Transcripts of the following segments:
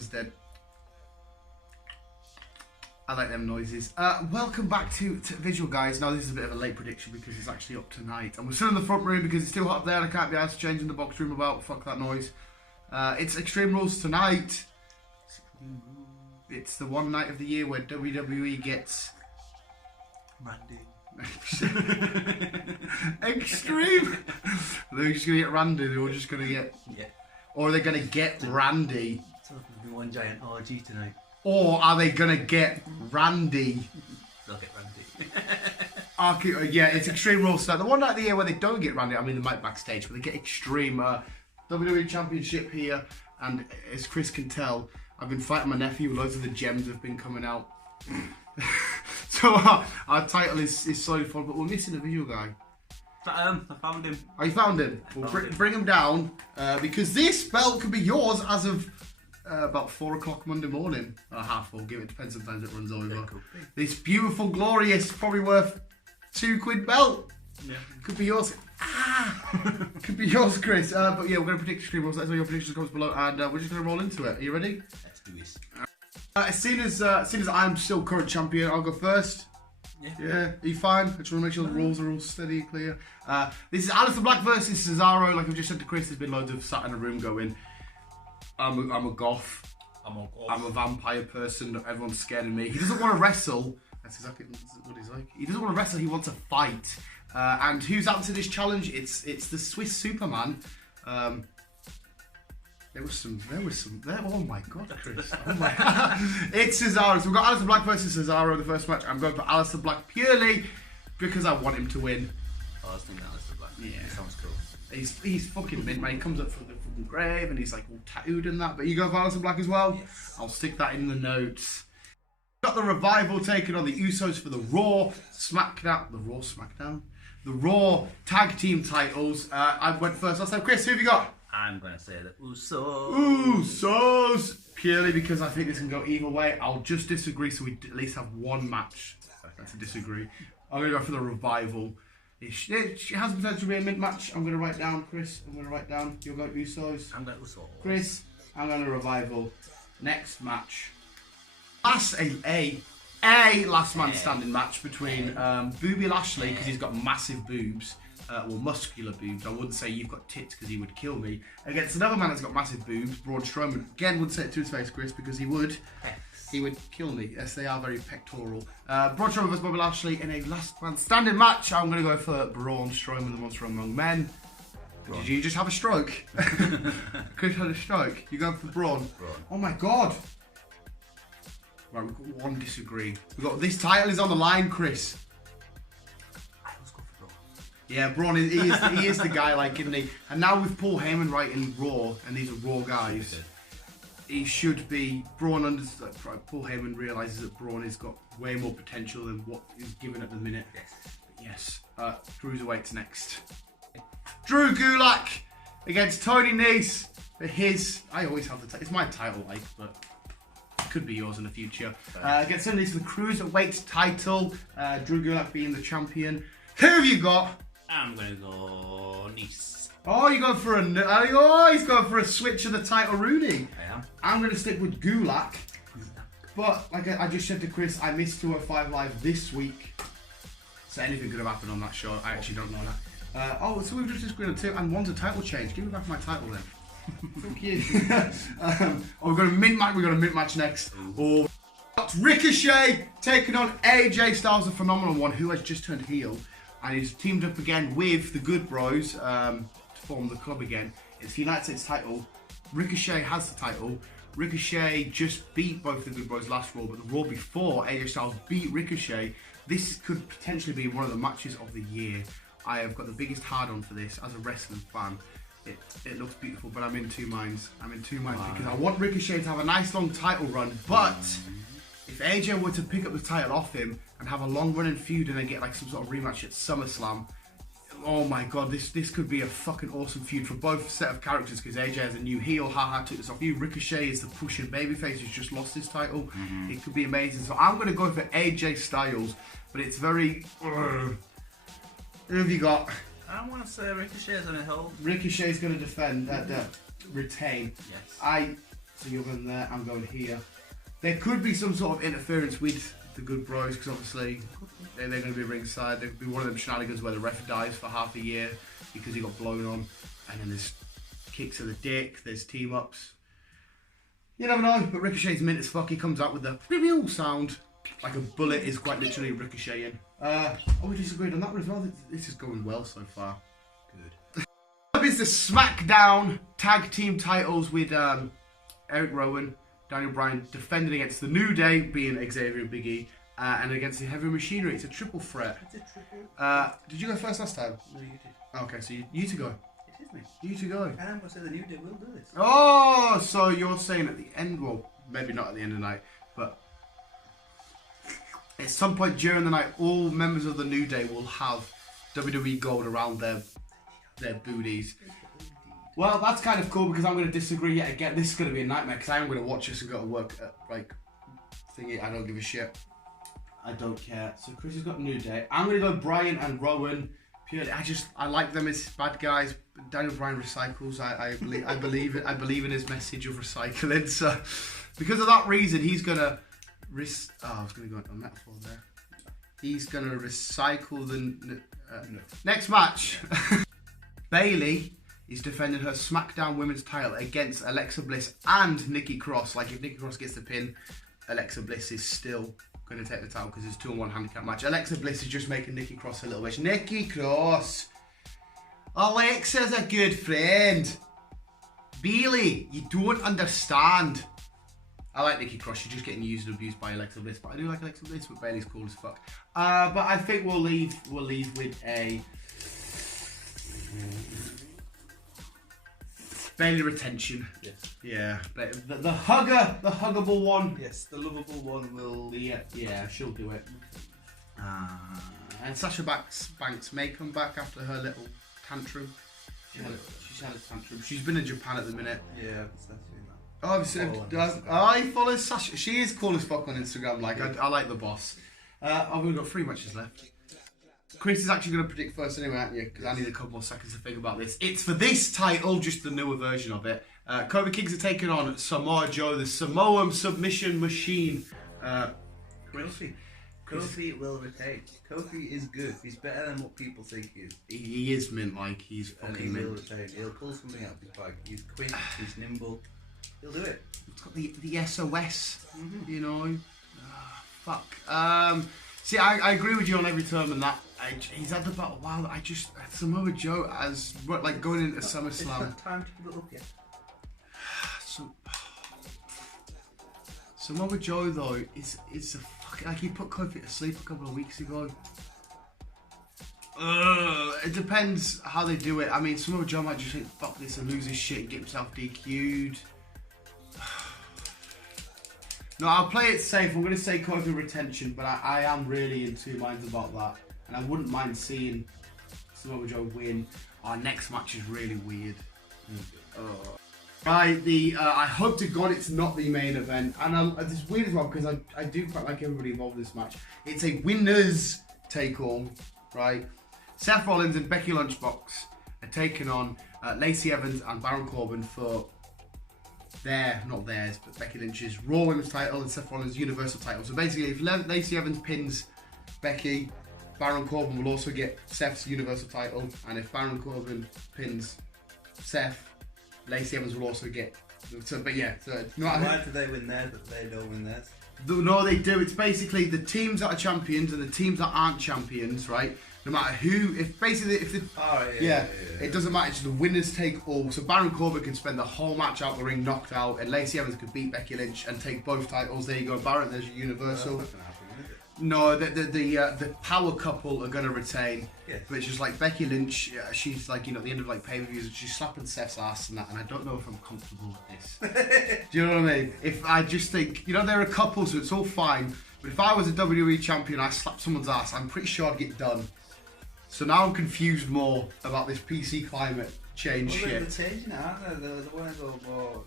was dead. I like them noises. Welcome back to Visual Guys. Now this is a bit of a late prediction because it's actually up tonight. And we're still in the front room because it's still hot up there and I can't be asked to change in the box room about. Fuck that noise. It's Extreme Rules tonight. It's the one night of the year where WWE gets... Randy. Extreme. They're just going to get Randy. They're all just going to get... Yeah. Or are they going to get Randy? So it's going to be one giant RG tonight. Or are they going to get Randy? They'll get Randy. Yeah, it's Extreme Rules tonight. The one night of the year where they don't get Randy, I mean they might backstage, but they get Extreme. WWE Championship here, and as Chris can tell, I've been fighting my nephew. Loads of the gems have been coming out. So our title is slowly falling, but we're missing a visual guy. I found him. Oh, you found him? Well, bring him down, because this belt could be yours as of about 4 o'clock Monday morning. Or half 4, give it, depends, sometimes it runs over. This beautiful, glorious, probably worth £2 belt. Yeah. Could be yours. Could be yours, Chris. But yeah, we're going to predict Extreme Rules. That's all your predictions comes below, and we're just going to roll into it. Are you ready? Let's do this. As soon as I'm still current champion, I'll go first. Yeah. Are you fine? I just want to make sure the rules are all steady and clear. This is Aleister Black versus Cesaro. Like I've just said to Chris, there's been loads of sat in a room going, I'm a goth. I'm a vampire person. Everyone's scared of me. He doesn't want to wrestle. That's exactly what he's like. He doesn't want to wrestle. He wants to fight. And who's answered this challenge? It's the Swiss Superman. There was some. Oh my God, Chris. Oh my. It's Cesaro. So we've got Aleister Black versus Cesaro. The first match. I'm going for Aleister Black purely because I want him to win. Oh, I was thinking Aleister Black. Yeah. That sounds cool. He's fucking mint, man. He comes up from the fucking grave and he's like all tattooed and that. But you go for Aleister Black as well? Yes. I'll stick that in the notes. Got the Revival taking on the Usos for the Raw SmackDown. The Raw Tag Team titles. I went first last time. Chris, who have you got? I'm going to say the Usos. Usos! Purely because I think this can go either way. I'll just disagree so we at least have one match to disagree. I'm going to go for the Revival. It has potential to be a mid-match. I'm going to write down, Chris. I'm going to write down. You'll go Usos. I'm going to Usos. Chris, I'm going to Revival. Next match. Last man standing match between Booby Lashley, because he's got massive boobs. Well, muscular boobs. I wouldn't say you've got tits because he would kill me. Against another man that's got massive boobs, Braun Strowman. Again, wouldn't say it to his face, Chris, because he would kill me. Yes, they are very pectoral. Braun Strowman versus Bobby Lashley in a last man standing match. I'm going to go for Braun Strowman, the Monster Among Men. Did you just have a stroke? Chris had a stroke. You going for Braun? Oh my God. Right, we've got one disagree. This title is on the line, Chris. Yeah, Braun, he is the guy, like, isn't he? And now with Paul Heyman writing Raw, and these are Raw guys, he should be, Paul Heyman realises that Braun has got way more potential than what is given at the minute. Yes. Cruiserweight's next. Drew Gulak against Tony Nese for his, I always have the it's my title, like, but it could be yours in the future. Against Tony Nese for the Cruiserweight title, Drew Gulak being the champion. Who have you got? I'm going to go Nese. Oh, he's going for a switch of the title, Rooney. I am. I'm going to stick with Gulak. But, like I just said to Chris, I missed 205 Live this week. So anything could have happened on that show. I actually don't know that. So we've just disagreed on 2, and one's a title change. Give me back my title then. Fuck you. We've got a mint match next. Or Ricochet taking on AJ Styles, the phenomenal one, who has just turned heel. And he's teamed up again with the Good Bros to form the club again. It's the United States title. Ricochet has the title. Ricochet just beat both the Good Bros last Raw, but the Raw before, AJ Styles beat Ricochet. This could potentially be one of the matches of the year. I have got the biggest hard-on for this as a wrestling fan. It looks beautiful, but I'm in two minds. Because I want Ricochet to have a nice long title run, but if AJ were to pick up the title off him and have a long running feud and then get like some sort of rematch at SummerSlam, oh my God, this could be a fucking awesome feud for both set of characters, because AJ has a new heel, haha, took this off you. Ricochet is the pushing babyface who's just lost his title. It could be amazing. So I'm going to go for AJ Styles, but it's very... Who have you got? I want to say Ricochet's going to hold. Ricochet's going to defend, retain. Yes. So you're going there, I'm going here. There could be some sort of interference with the Good Bros, because obviously they're going to be ringside. There could be one of them shenanigans where the ref dies for half a year because he got blown on, and then there's kicks to the dick, there's team ups. You never know, but Ricochet's mint as fuck. He comes out with the pew sound, like a bullet is quite literally ricocheting. We disagreed on that one as well. This is going well so far. Good. It's the SmackDown tag team titles with Eric Rowan, Daniel Bryan defending against the New Day, being Xavier and Big E, and against the Heavy Machinery. It's a triple threat. It's a triple. Did you go first last time? No, you did. Okay, so you to go. It is me. You to go. And I'm going to say the New Day will do this. Oh, so you're saying at the end, well, maybe not at the end of the night, but at some point during the night, all members of the New Day will have WWE gold around their booties. Well, that's kind of cool because I'm going to disagree yet again. This is going to be a nightmare because I am going to watch this and go to work at, like, thingy. I don't give a shit. I don't care. So Chris has got New Day. I'm going to go Bryan and Rowan. Purely, I like them as bad guys. Daniel Bryan recycles. I believe in his message of recycling. So because of that reason, he's going to I was going to go into a metaphor there. He's going to recycle the next match. Bayley is defending her SmackDown Women's title against Alexa Bliss and Nikki Cross. Like, if Nikki Cross gets the pin, Alexa Bliss is still going to take the title because it's a 2-on-1 handicap match. Alexa Bliss is just making Nikki Cross a little bitch. Nikki Cross. Alexa's a good friend. Bayley, you don't understand. I like Nikki Cross. She's just getting used and abused by Alexa Bliss, but I do like Alexa Bliss. But Bayley's cool as fuck. But I think we'll leave with a Bayley retention. Yes. Yeah. But the huggable one. Yes, the lovable one will. Yeah, she'll do it. And Sasha Banks may come back after her little tantrum. She's had a tantrum. She's been in Japan at the minute. Yeah, I follow Sasha. She is cool as fuck on Instagram. Like, I like the boss. We've got 3 matches left. Chris is actually going to predict first anyway, aren't you? Because I need a couple more seconds to think about this. It's for this title, just the newer version of it. Kofi Kingston taking on Samoa Joe, the Samoan submission machine. Kofi will retain. Kofi is good. He's better than what people think he is. He is mint, like, he's fucking mint. He will retain. He'll pull something out of his bag. He's quick, he's nimble. He'll do it. It's got the SOS, you know. Fuck. See, I agree with you on every term and that. He's had the battle a while. Samoa Joe as like going into SummerSlam. It's not time to give it up yet. Samoa Joe though is a fucking, like, he put Kofi to sleep a couple of weeks ago. It depends how they do it. I mean, Samoa Joe might just think fuck this and lose his shit and get himself DQ'd. No, I'll play it safe. I'm going to say Kofi retention, but I am really in 2 minds about that. And I wouldn't mind seeing Samoa Joe win. Our next match is really weird. Right, I hope to God it's not the main event. And it's weird as well because I do quite like everybody involved in this match. It's a winners take all, right? Seth Rollins and Becky Lunchbox are taking on Lacey Evans and Baron Corbin for not theirs, but Becky Lynch's Raw Women's title and Seth Rollins' Universal title. So basically, if Lacey Evans pins Becky, Baron Corbin will also get Seth's Universal title, and if Baron Corbin pins Seth, Lacey Evans will also get. But yeah, why do they win theirs but they don't win theirs? No, they do. It's basically the teams that are champions and the teams that aren't champions, right? No matter who, it doesn't matter. It's the winners take all. So Baron Corbin can spend the whole match out the ring knocked out, and Lacey Evans could beat Becky Lynch and take both titles. There you go, Baron. There's your Universal. No, the power couple are going to retain. Yes. But it's just like Becky Lynch, she's like, you know, at the end of like pay-per-views, she's slapping Seth's ass and that, and I don't know if I'm comfortable with this. Do you know what I mean? If I just think, you know, they're a couple, so it's all fine. But if I was a WWE champion, I slapped someone's ass, I'm pretty sure I'd get done. So now I'm confused more about this PC climate change shit. They're changing it, aren't they? They want to go more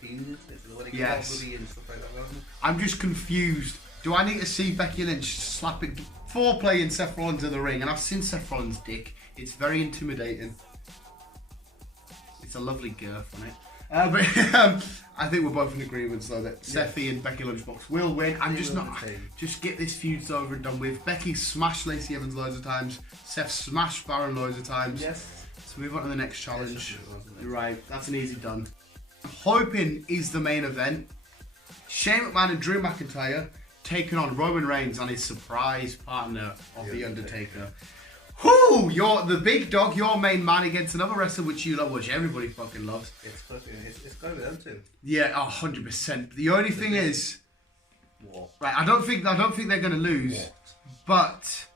themes into it. They want to get ugly and stuff like that, don't they? I'm just confused. Do I need to see Becky Lynch slapping foreplay in Seth Rollins in the ring? And I've seen Seth Rollins' dick. It's very intimidating. It's a lovely girth on it. But I think we're both in agreement though that Seffi and Becky Lunchbox will win. I'm just get this feud over and done with. Becky smashed Lacey Evans loads of times. Seth smashed Baron loads of times. Yes. So move on to the next challenge. You're right, that's an easy done. I'm hoping is the main event. Shane McMahon and Drew McIntyre taking on Roman Reigns and his surprise partner of The Undertaker. Whoo! You're the big dog, your main man against another wrestler which you love, which everybody fucking loves. It's got to be them two. Yeah, 100%. The only thing is, what? Right, I don't think they're going to lose, What? but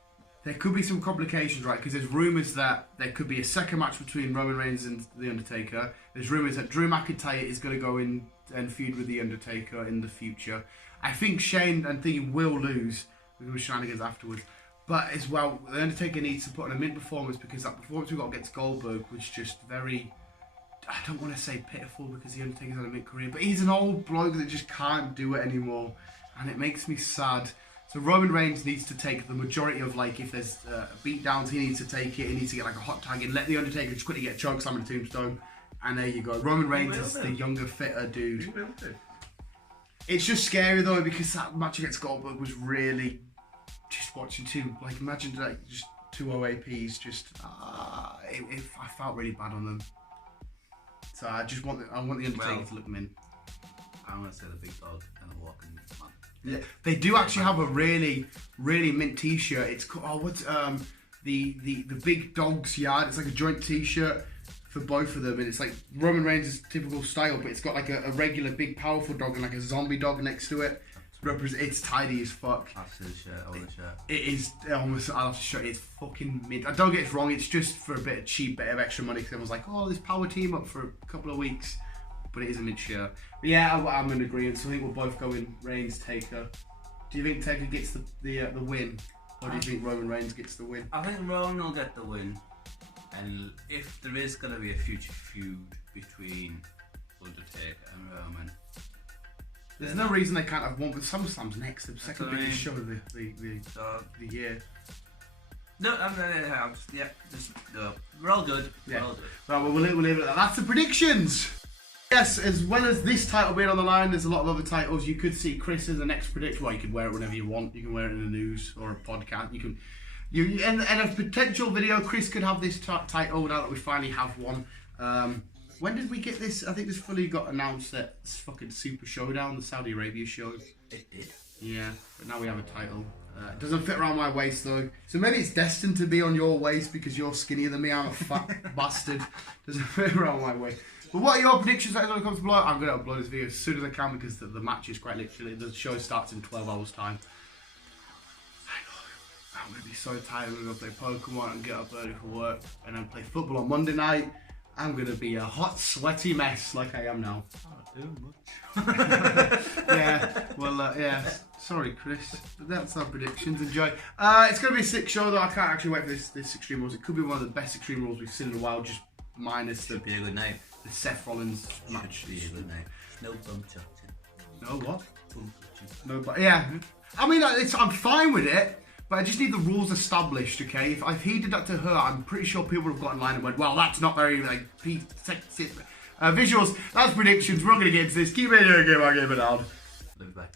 there could be some complications, right? Because there's rumours that there could be a second match between Roman Reigns and The Undertaker. There's rumours that Drew McIntyre is going to go in and feud with The Undertaker in the future. I think Shane and Thingy will lose with the shenanigans afterwards. But as well, The Undertaker needs to put on a mid performance because that performance we got against Goldberg was just very, I don't want to say pitiful because The Undertaker's had a mid-career, but he's an old bloke that just can't do it anymore. And it makes me sad. So Roman Reigns needs to take the majority of, like, if there's beatdowns, he needs to take it. He needs to get like a hot tag in. Let The Undertaker just quickly get a choke slam in the tombstone. And there you go. Roman Reigns is the younger, fitter dude. It's just scary though because that match against Goldberg was really just watching like imagine like just two OAPs I felt really bad on them. So I want the Undertaker to look them in. I'm gonna say the big dog and the walking man. Yeah, they do actually have a really mint T-shirt. It's called what's the big dog's yard. It's like a joint T-shirt for both of them, and it's like Roman Reigns' typical style, but it's got like a regular big powerful dog and like a zombie dog next to it. It's tidy as fuck. I've seen the shirt, I want the shirt. It is almost, I'll have to show you, it's fucking mid. I don't get it wrong, it's just for a bit of cheap, bit of extra money because everyone's like, oh, this power team up for a couple of weeks. But it is a mid shirt. But yeah, I'm in agreement, so I think we'll both go in Reigns, Taker. Do you think Taker gets the win? Or do you think Roman Reigns gets the win? I think Roman will get the win. And if there is going to be a future feud between Undertaker and Roman, there's no reason they can't have one, but SummerSlam's next, the second biggest show of the year. No, we're all good. Yeah. We're all good. Right, well, we'll leave it at that. That's the predictions. Yes, as well as this title being on the line, there's a lot of other titles. You could see Chris as the next prediction. Well, you can wear it whenever you want. You can wear it in the news or a podcast. And a potential video, Chris could have this title now that we finally have one. When did we get this? I think this fully got announced at fucking Super Showdown, the Saudi Arabia show. It did. Yeah, but now we have a title. It doesn't fit around my waist though. So maybe it's destined to be on your waist because you're skinnier than me. I'm a fat bastard. Doesn't fit around my waist. But what are your predictions when it comes to below? I'm going to upload this video as soon as I can because the match is quite literally, the show starts in 12 hours time. I'm going to be so tired. I'm going to play Pokemon and get up early for work and then play football on Monday night. I'm going to be a hot, sweaty mess like I am now. Not doing much. Yeah, well, yeah. Sorry, Chris. But that's our predictions. Enjoy. It's going to be a sick show, though. I can't actually wait for this Extreme Rules. It could be one of the best Extreme Rules we've seen in a while, just minus the Be a good name. Seth Rollins match. Should be a good name. No bum chucking. No what? Bum chucking. No, but yeah. I mean, I'm fine with it. But I just need the rules established, okay? If he did that to her, I'm pretty sure people would have got in line and went, well, that's not very, like, sexist. Visuals, that's predictions. We're not going to get into this. Keep it here, game, I'll give it out. Live back.